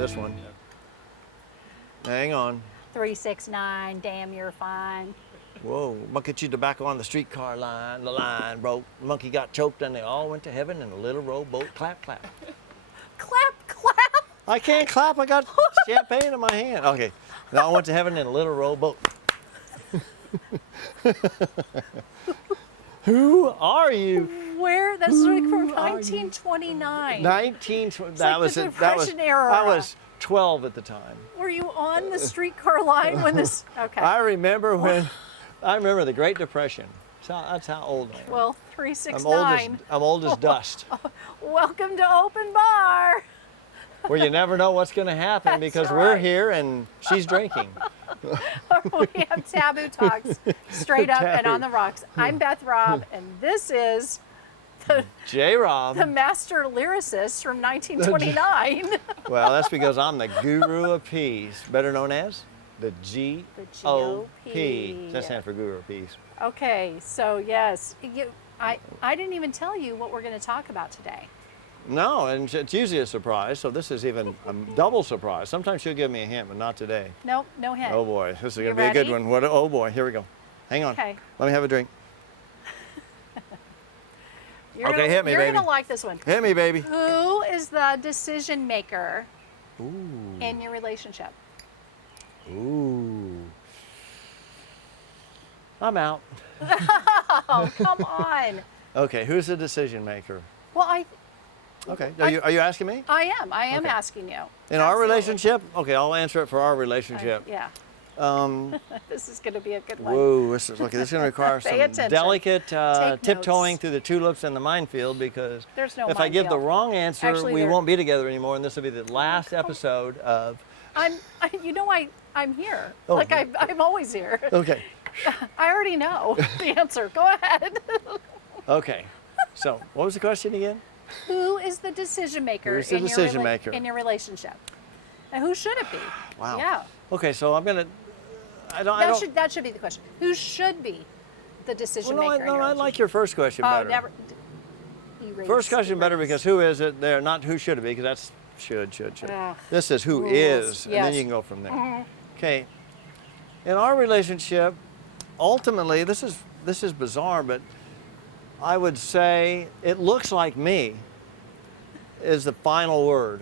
this one. Hang on. 369, damn, you're fine. Whoa, monkey chewed tobacco on the streetcar line. The line broke. Monkey got choked and they all went to heaven in a little rowboat. Clap, clap. Clap, clap. I can't clap. I got champagne in my hand. Okay. They all went to heaven in a little rowboat. Who are you? Where? That's like from 1929. 1920. That was the it. That was. Depression era. I was 12 at the time. Were you on the streetcar line when this? Okay. I remember when. I remember the Great Depression. That's how old I am. Well, 369. I'm old as dust. Welcome to Open Bar. Where you never know what's going to happen because we're here and she's drinking. We have taboo talks straight up and on the rocks. I'm Beth Robb, and this is J-Rob, the master lyricist from 1929. Well, that's because I'm the guru of peace, better known as the G-O-P. That stands for Guru of Peace. Okay, so yes, I didn't even tell you what we're going to talk about today. No, and it's usually a surprise, so this is even a double surprise. Sometimes she'll give me a hint, but not today. Nope, no hint. Oh boy, this is going to be a good one. Oh boy, here we go. Hang on. Okay. Let me have a drink. Hit me, baby. You're going to like this one. Hit me, baby. Who is the decision maker Ooh. in your relationship? Ooh. I'm out. Oh, come on. Okay, who's the decision maker? Well, Okay, are you asking me? I am Okay. asking you. In our relationship? Okay, I'll answer it for our relationship. Yeah. This is going to be a good one. Whoa, this is going to require some attention. delicate Take tiptoeing notes. through the tulips and the minefield because There's no if I give the minefield. wrong answer, Actually, we won't be together anymore, and this will be the last episode of. I'm here. Oh. Like I'm always here. Okay. I already know the answer. Go ahead. Okay. So, what was the question again? Who is the decision maker? Who's the decision maker? In your relationship? And who should it be? Wow. Yeah. Okay, so I'm gonna. I don't. That should be the question. Who should be the decision Well, maker? I like your first question better. Never. Erase, First question better erase. because who is it there? Not who should it be, because that's should. Ugh. This is who Rules. is, and then Yes. you can go from there. Okay. In our relationship, ultimately, this is bizarre, but I would say it looks like me is the final word.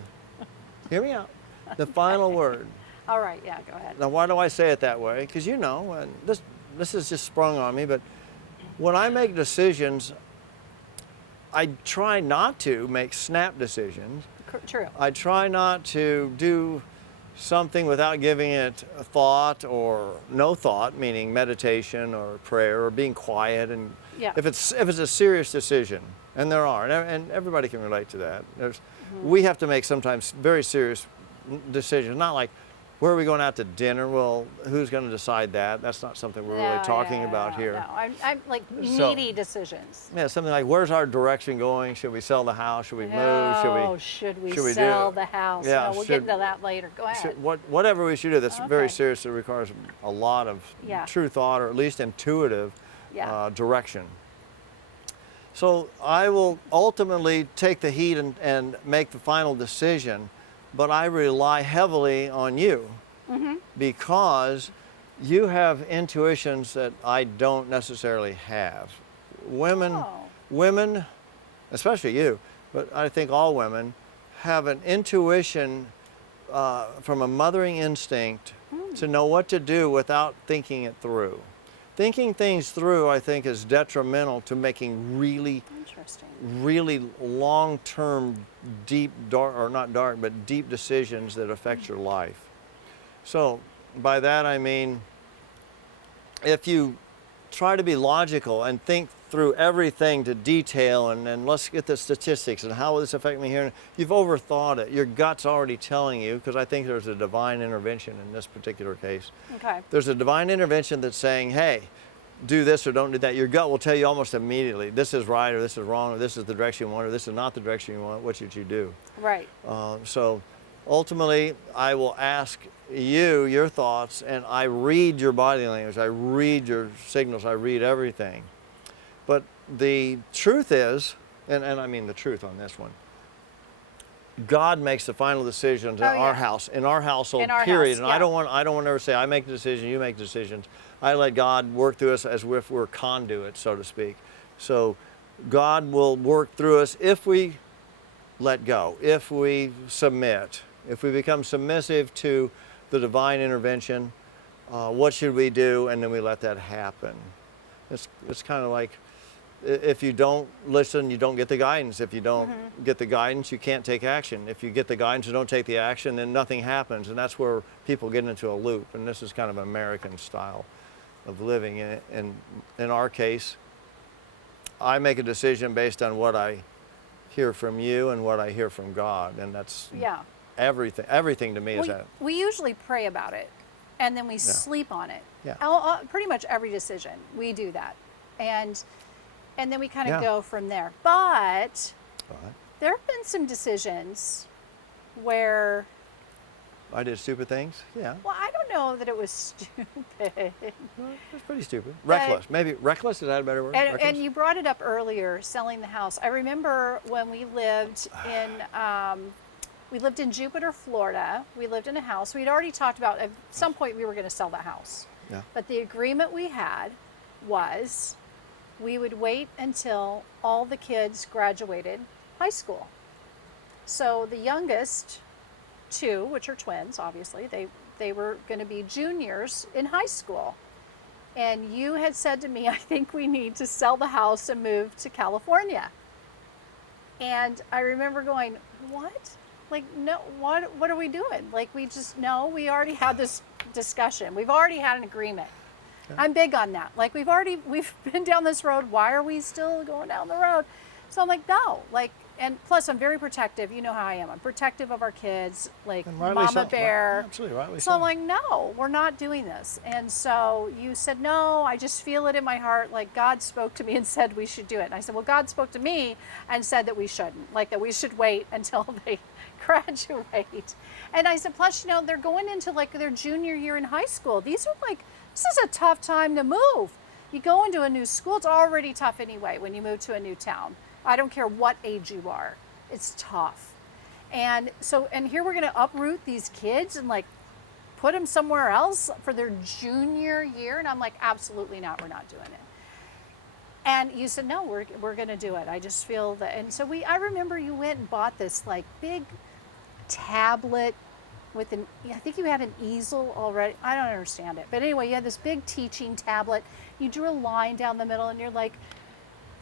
Hear me out. The final word. All right. Yeah. Go ahead. Now, why do I say it that way? Because and this is just sprung on me, but when I make decisions, I try not to make snap decisions. True. I try not to do something without giving it a thought or no thought, meaning meditation or prayer or being quiet. And Yeah. if it's a serious decision, and there are, and everybody can relate to that. We have to make sometimes very serious decisions, not like, where are we going out to dinner? Well, who's going to decide that? That's not something we're really talking about here. No, I'm like So- meaty decisions. Yeah, something like, where's our direction going? Should we sell the house? Should we move? Should we should we sell do- the house? Yeah, No, we'll get into that later. Go ahead. Whatever we should do that's very Okay. serious, it requires a lot of Yeah. true thought or at least intuitive Yeah. direction. So I will ultimately take the heat and make the final decision, but I rely heavily on you because you have intuitions that I don't necessarily have. Women, especially you, but I think all women, have an intuition from a mothering instinct to know what to do without thinking it through. Thinking things through, I think, is detrimental to making really long-term, deep, dark, or not dark, but deep decisions that affect your life. So by that I mean, if you try to be logical and think through everything to detail and let's get the statistics and how will this affect me here, you've overthought it. Your gut's already telling you, because I think there's a divine intervention in this particular case. Okay. There's a divine intervention that's saying, hey, do this or don't do that. Your gut will tell you almost immediately, this is right or this is wrong or this is the direction you want or this is not the direction you want. What should you do? Right. So ultimately, I will ask you your thoughts, and I read your body language, I read your signals, I read everything. But the truth is, and I mean the truth on this one, God makes the final decisions in Oh, our yeah. house, in our household, In our period. house, And yeah. I don't want to ever say I make the decision, you make decisions. I let God work through us as if we're conduits, so to speak. So God will work through us if we let go, if we submit, if we become submissive to the divine intervention. What should we do? And then we let that happen. It's kind of like, if you don't listen, you don't get the guidance. If you don't get the guidance, you can't take action. If you get the guidance and don't take the action, then nothing happens. And that's where people get into a loop. And this is kind of an American style of living. And in our case, I make a decision based on what I hear from you and what I hear from God. And that's Yeah. everything. Everything to me is that. We usually pray about it, and then we sleep on it. Yeah. Pretty much every decision, we do that. And then we kind of Yeah. go from there. But But there have been some decisions where, I did stupid things. Yeah. well, I don't know that it was stupid. Well, it's pretty stupid. Reckless. Maybe reckless, is that a better word? And Reckless? you brought it up earlier, selling the house. I remember when we lived in Jupiter, Florida. We lived in a house. We'd already talked about at some point we were going to sell the house. Yeah. But the agreement we had was we would wait until all the kids graduated high school. So the youngest two, which are twins, obviously, they were going to be juniors in high school. And you had said to me, I think we need to sell the house and move to California. And I remember going, what? Like, no, what are we doing? Like, we already had this discussion. We've already had an agreement. Yeah. I'm big on that. Like, we've been down this road. Why are we still going down the road? So I'm like, no, like, and plus I'm very protective. You know how I am. I'm protective of our kids, like And rightly mama so. bear. Absolutely, rightly So I'm like, no, we're not doing this. And so you said, no, I just feel it in my heart. Like, God spoke to me and said we should do it. And I said, well, God spoke to me and said that we shouldn't, like that we should wait until they graduate. And I said, plus, they're going into like their junior year in high school. This is a tough time to move. You go into a new school, it's already tough anyway when you move to a new town. I don't care what age you are, it's tough. And here we're gonna uproot these kids and like put them somewhere else for their junior year. And I'm like, absolutely not, we're not doing it. And you said, no, we're gonna do it. I just feel that. And so I remember you went and bought this like big tablet with I think you had an easel already. I don't understand it. But anyway, you had this big teaching tablet. You drew a line down the middle and you're like,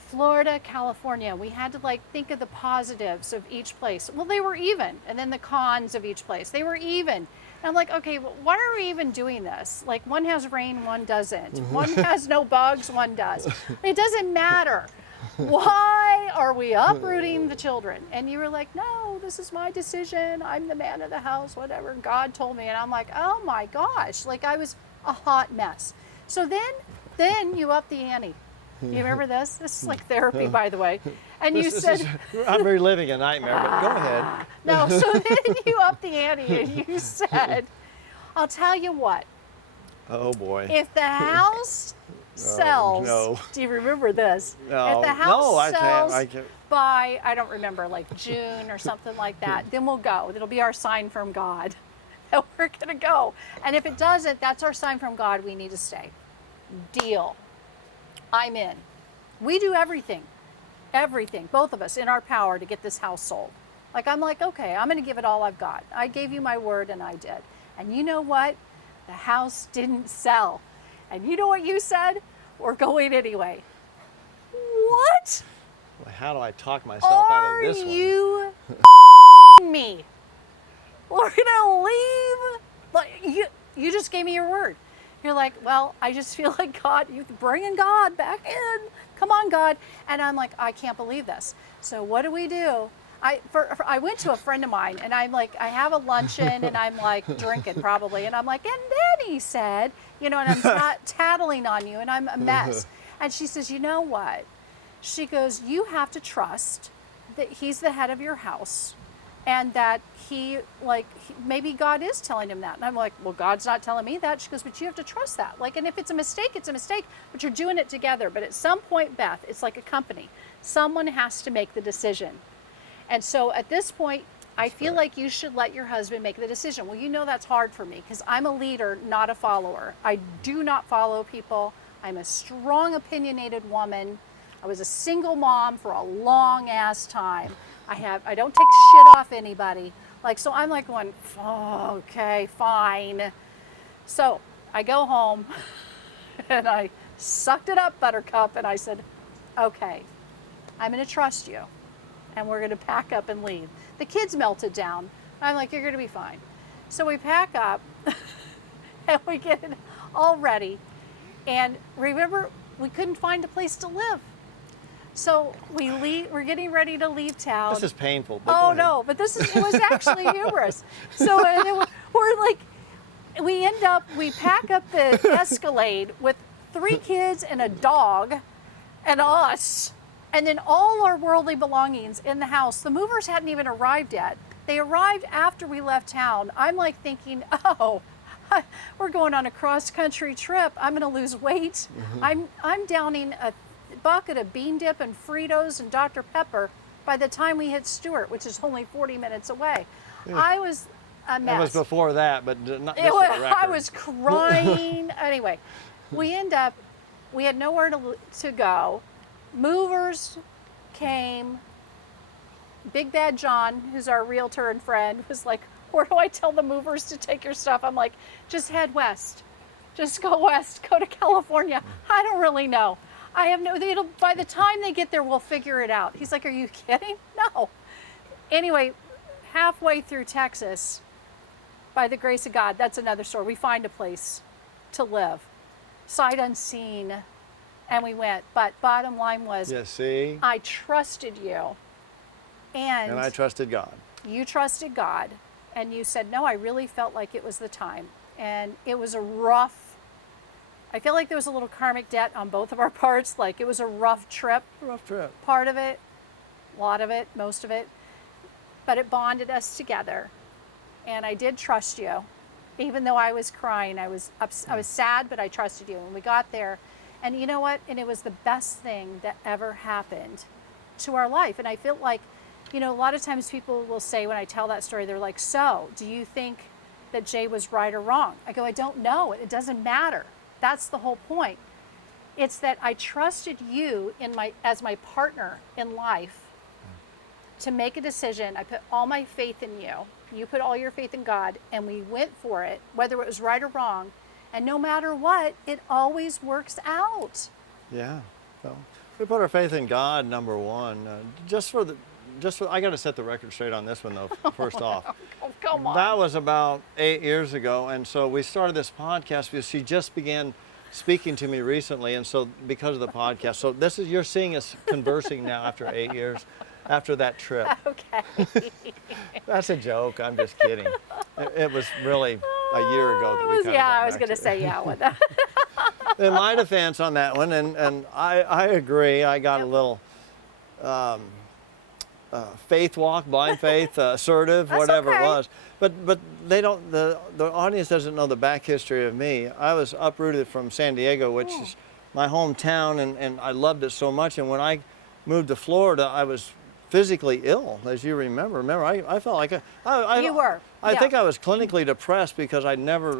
Florida, California. We had to like think of the positives of each place. Well, they were even. And then the cons of each place. They were even. And I'm like, okay, well, why are we even doing this? Like, one has rain, one doesn't. One has no bugs, one does. It doesn't matter. Why are we uprooting the children? And you were like, no, this is my decision. I'm the man of the house, whatever. God told me. And I'm like, oh my gosh. Like, I was a hot mess. So then you upped the ante. You remember this? This is like therapy, by the way. And you said, I'm reliving a nightmare, but go ahead. no, so then you upped the ante and you said, I'll tell you what, Oh boy. if the house sells, no. do you remember this? No, If the house no, I sells can't. by, I don't remember, like June or something like that, then we'll go. It'll be our sign from God that we're going to go. And if it doesn't, that's our sign from God, we need to stay. Deal. I'm in. We do everything, both of us, in our power to get this house sold. Like, I'm like, okay, I'm going to give it all I've got. I gave you my word and I did. And you know what? The house didn't sell. And you know what you said? We're going anyway. What? Well, how do I talk myself out Are of this one? you me? We're gonna leave. Like, you just gave me your word. You're like, well, I just feel like God, you're bringing God back in. Come on, God. And I'm like, I can't believe this. So what do we do? I went to a friend of mine and I'm like, I have a luncheon and I'm like drinking probably. And I'm like, and then he said, and I'm tattling on you and I'm a mess. And she says, you know what? She goes, you have to trust that he's the head of your house and that maybe God is telling him that. And I'm like, well, God's not telling me that. She goes, but you have to trust that. Like, and if it's a mistake, it's a mistake, but you're doing it together. But at some point, Beth, it's like a company. Someone has to make the decision. And so at this point, I feel like you should let your husband make the decision. Well, you know that's hard for me because I'm a leader, not a follower. I do not follow people. I'm a strong, opinionated woman. I was a single mom for a long ass time. I don't take shit off anybody. Like, so I'm like going, oh, okay, fine. So I go home and I sucked it up, Buttercup, and I said, okay, I'm going to trust you and we're going to pack up and leave. The kids melted down. I'm like, you're going to be fine. So we pack up and we get it all ready. And remember, we couldn't find a place to live. So we're getting ready to leave town. This is painful. But oh no, but it was actually humorous. So and then we're like, we pack up the Escalade with 3 kids and a dog and us, and then all our worldly belongings in the house. The movers hadn't even arrived yet. They arrived after we left town. I'm like thinking, oh, we're going on a cross-country trip. I'm going to lose weight. I'm downing a bucket of bean dip and Fritos and Dr. Pepper by the time we hit Stewart, which is only 40 minutes away. Yeah. I was a mess. It was before that, but not just I was crying. Anyway, we had nowhere to go. Movers came. Big Bad John, who's our realtor and friend, was like, where do I tell the movers to take your stuff? I'm like, just head west. Just go west. Go to California. I don't really know. I have by the time they get there, we'll figure it out. He's like, are you kidding? No. Anyway, halfway through Texas, by the grace of God, that's another story. We find a place to live, sight unseen, and we went. But bottom line was, yeah, see? I trusted you. And I trusted God. You trusted God. And you said, no, I really felt like it was the time. And it was I feel like there was a little karmic debt on both of our parts. Like it was a rough trip. Rough trip. Part of it, a lot of it, most of it. But it bonded us together. And I did trust you. Even though I was crying, I was sad, but I trusted you. And we got there. And you know what? And it was the best thing that ever happened to our life. And I feel like, a lot of times people will say when I tell that story, they're like, so, do you think that Jay was right or wrong? I go, I don't know. It doesn't matter. That's the whole point. It's that I trusted you as my partner in life to make a decision. I put all my faith in you. You put all your faith in God, and we went for it, whether it was right or wrong. And no matter what, it always works out. Yeah. So we put our faith in God, number one. I got to set the record straight on this one, though, first off. Oh, come on. That was about 8 years ago, and so we started this podcast because she just began speaking to me recently, and so because of the podcast. So you're seeing us conversing now after 8 years, after that trip. Okay. That's a joke. I'm just kidding. It was really a year ago that we kind of I was going to say, yeah. In my defense on that one, and I agree, I got a little... faith walk, blind faith, assertive, whatever it was. But they don't. The audience doesn't know the back history of me. I was uprooted from San Diego, which is my hometown, and I loved it so much. And when I moved to Florida, I was physically ill, as you remember. I felt like you were. I think I was clinically depressed because I'd never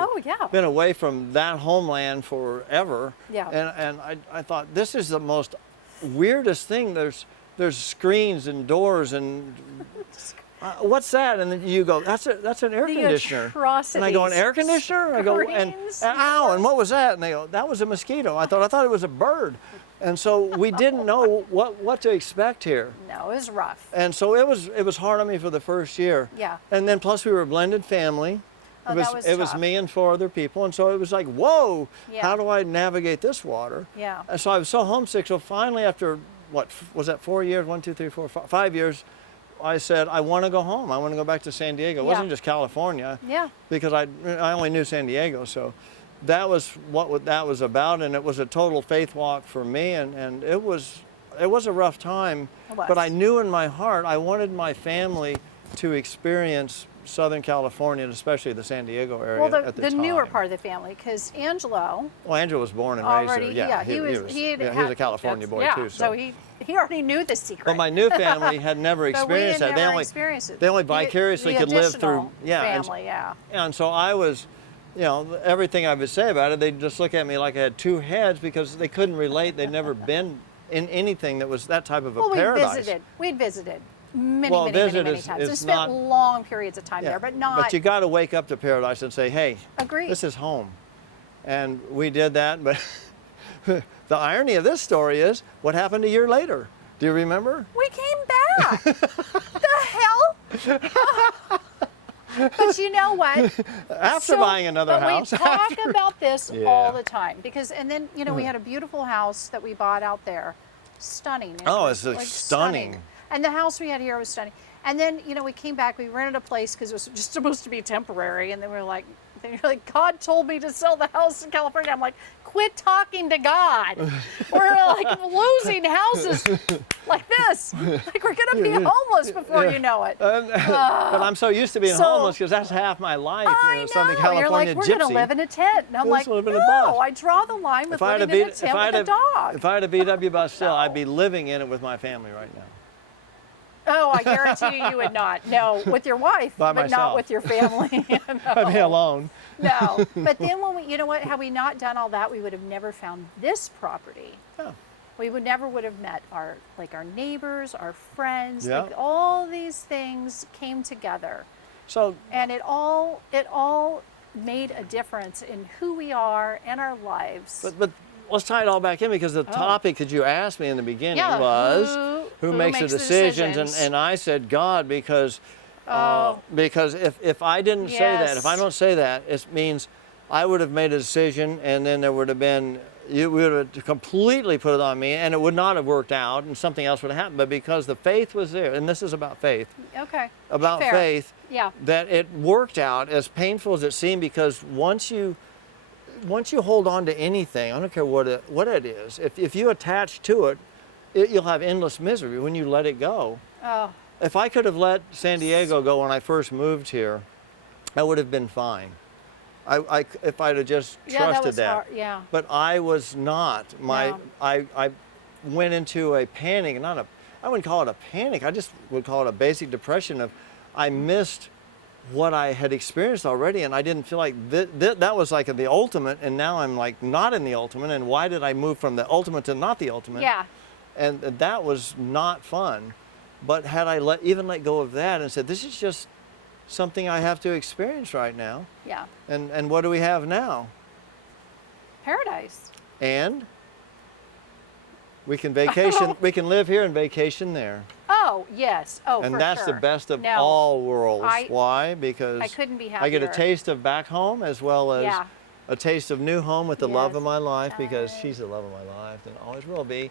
been away from that homeland forever. Yeah. And I thought, this is the most weirdest thing. There's screens and doors and what's that? And then you go, that's an air conditioner. And I go, an air conditioner? I go, and ow, and what was that? And they go, that was a mosquito. I thought it was a bird. And so we didn't know what to expect here. No, it was rough. And so it was hard on me for the first year. Yeah. And then plus we were a blended family. It was me and 4 other people, and so it was like, whoa, how do I navigate this water? Yeah. And so I was so homesick. So finally, after what was that, 4 years? 1, 2, 3, 4, 5 years. I said, I want to go home. I want to go back to San Diego. It wasn't just California. Yeah. Because I only knew San Diego. So that was what that was about, and it was a total faith walk for me, and it was a rough time. But I knew in my heart I wanted my family to experience Southern California, and especially the San Diego area Well, at the the time. newer part of the family, because Angelo Well, Angelo was born and raised already, there. Yeah, he was a California boy too. So he already knew the secret. But my new family had never But we experienced had that. never experienced it. They only The- vicariously the could live through. additional family, yeah. And so I was, you know, everything I would say about it, they'd just look at me like I had two heads because they couldn't relate. They'd never been in anything that was that type of a paradise. We'd visited many, Well, many, many, visit many is- times. is We spent not- long periods of time Yeah, there, but not. But you got to wake up to paradise and say, hey, Agreed. this is home. And we did that, but the irony of this story is what happened a year later. Do you remember? We came back. The hell? But you know what? After buying another house. We talk about this all Yeah. the time because, and then you know, we had a beautiful house that we bought out there, stunning. Oh, it's like stunning. And the house we had here was stunning. And then you know, we came back. We rented a place because it was just supposed to be temporary, and then we were like. They're like, God told me to sell the house in California. I'm like, quit talking to God. We're like losing houses like this. Like we're gonna be homeless before you know it. But I'm so used to being So- homeless because that's half my life. I know. Southern You're California like, we're gypsy. gonna live in a tent. And I'm like, Let's live in a no, bus. I draw the line with If I had a living in a V- tent with a dog. if I had a VW bus still, I'd No. be living in it with my family right now. Oh, I guarantee you would not. No, with your wife, By but myself. not with your family. I'd be alone. No. But then when we, you know what, had we not done all that, we would have never found this property. Yeah. We would have met our neighbors, our friends. Yeah. Like all these things came together. So And it all made a difference in who we are and our lives. But let's tie it all back in because the topic that you asked me in the beginning Yeah, was who makes the decisions, decisions? and I said God because Oh. because if I didn't say that, if I Yes. don't say that, it means I would have made a decision and then there would have been you would have completely put it on me and it would not have worked out and something else would have happened. But because the faith was there, and this is about faith, Okay. about Fair. faith, Yeah. that it worked out as painful as it seemed because once you hold on to anything, I don't care what it is, if you attach to it, you'll have endless misery when you let it go. Oh. If I could have let San Diego go when I first moved here, I would have been fine. If I'd have just Yeah, that trusted was that. hard. Yeah. But I was not. No. I went into a panic, I wouldn't call it a panic, I just would call it a basic depression of I missed what I had experienced already and I didn't feel like that was like the ultimate and now I'm like not in the ultimate and why did I move from the ultimate to not the ultimate? Yeah. And that was not fun. But had I let go of that and said, this is just something I have to experience right now. Yeah. And what do we have now? Paradise. And we can vacation, we can live here and vacation there. Oh, yes. Oh, And for that's sure. the best of No, all worlds. I- Why? Because I couldn't be I get a happier. taste of back home as well as Yeah. a taste of new home with the love Yes. of my life because she's the love of my life and always will be.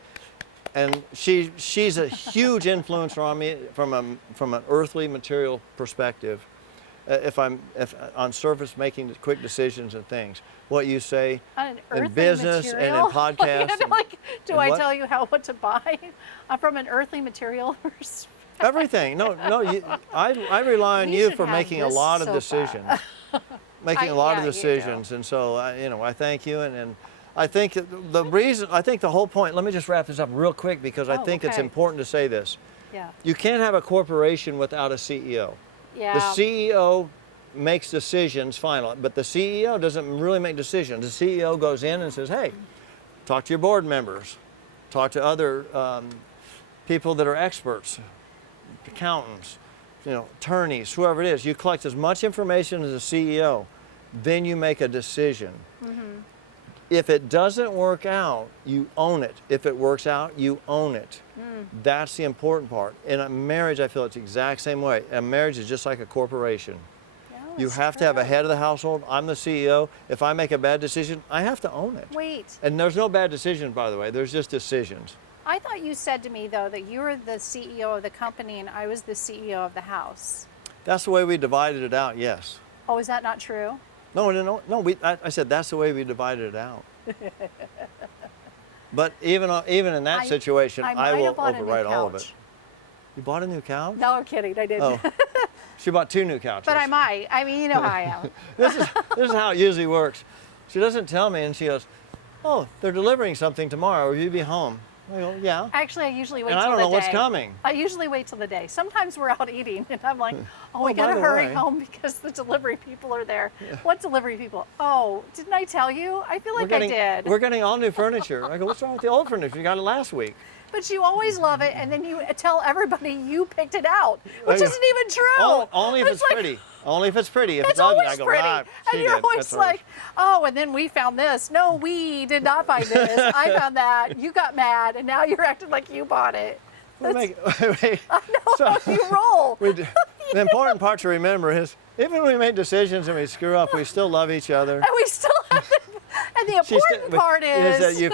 And she's a huge influence on me from an earthly material perspective. If on surface making quick decisions and things, what you say On an earthly in business and in material? podcasts. and- Like, do and I what? tell you what to buy? From an earthly material perspective. Everything. No. I rely on We you should for have making a this lot of so decisions. Making I- a lot yeah, of you do. decisions, and so I thank you, and I think the whole point. Let me just wrap this up real quick because I Oh, think it's okay. important to say this. Yeah. You can't have a corporation without a CEO. Yeah. The CEO makes decisions final, but the CEO doesn't really make decisions. The CEO goes in and says, hey, talk to your board members, talk to other people that are experts, accountants, attorneys, whoever it is. You collect as much information as a CEO, then you make a decision. If it doesn't work out, you own it. If it works out, you own it. That's the important part. In a marriage, I feel it's the exact same way. A marriage is just like a corporation. Yeah, You it's have to have a true. head of the household. I'm the CEO. If I make a bad decision, I have to own it. Wait. And there's no bad decisions, by the way. There's just decisions. I thought you said to me, though, that you were the CEO of the company and I was the CEO of the house. That's the way we divided it out, yes. Oh, is that not true? No. I said that's the way we divided it out. But even in that situation, I might will have bought a new override all of it. couch. You bought a new couch? No, I'm kidding. I didn't. Oh. She bought 2 new couches. But I might. I mean, you know how I am. This is how it usually works. She doesn't tell me, and she goes, "Oh, they're delivering something tomorrow. Will you be home?" I go, "Yeah." Actually, I usually wait And till I the don't day. know what's coming. I usually wait till the day. Sometimes we're out eating, and I'm like, oh, we Oh, by gotta the hurry way. home because the delivery people are there. What delivery people? Oh, didn't I tell you? I feel like I did. We're getting all new furniture. I go, "What's wrong with the old furniture? You got it last week." But you always love it, and then you tell everybody you picked it out, which yeah. isn't even true. Only if it's like, pretty. Only if it's pretty. If It's it's ugly, always I go, pretty. "Ah, she And you're did. always That's hers." like, oh, and then we found this. No, we did not find this. I found that. You got mad, and now you're acting like you bought it. We make- wait. I know So- how you roll. The important part to remember is, even when we make decisions and we screw up, we still love each other. And we still have to, and the important part is that you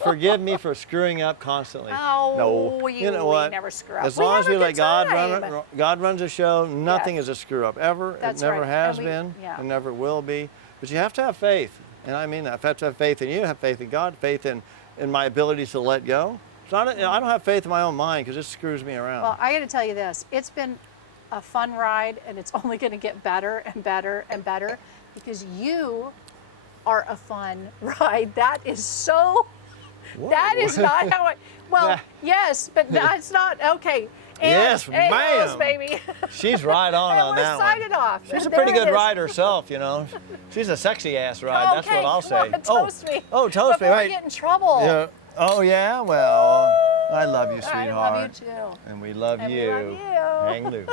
forgive me for screwing up constantly. Oh, no, you know we what? never screw up. As We long have as a we good let time. God runs the show, nothing Yes. is a screw up ever. That's it never right. has And we- been, yeah. and never will be. But you have to have faith, and I mean that. You have to have faith in you, have faith in God, faith in my ability to let go. So I don't have faith in my own mind because it screws me around. Well, I got to tell you this. It's been a fun ride, and it's only going to get better and better and better because you are a fun ride. That is so. Whoa. That is not how I. Well, Yeah. yes, but that's not okay. And, Yes, and yours, ma'am. baby. She's right on And on we're that signing one. off. She's a There pretty it good is. ride herself, you know. She's a sexy ass ride. That's Okay, what I'll come say. on, toast me. Oh, toast me. Before we Wait. get in trouble. Yeah. Oh yeah. Well, I love you, I sweetheart. love you too. And we love And we you. love you. Hang loose.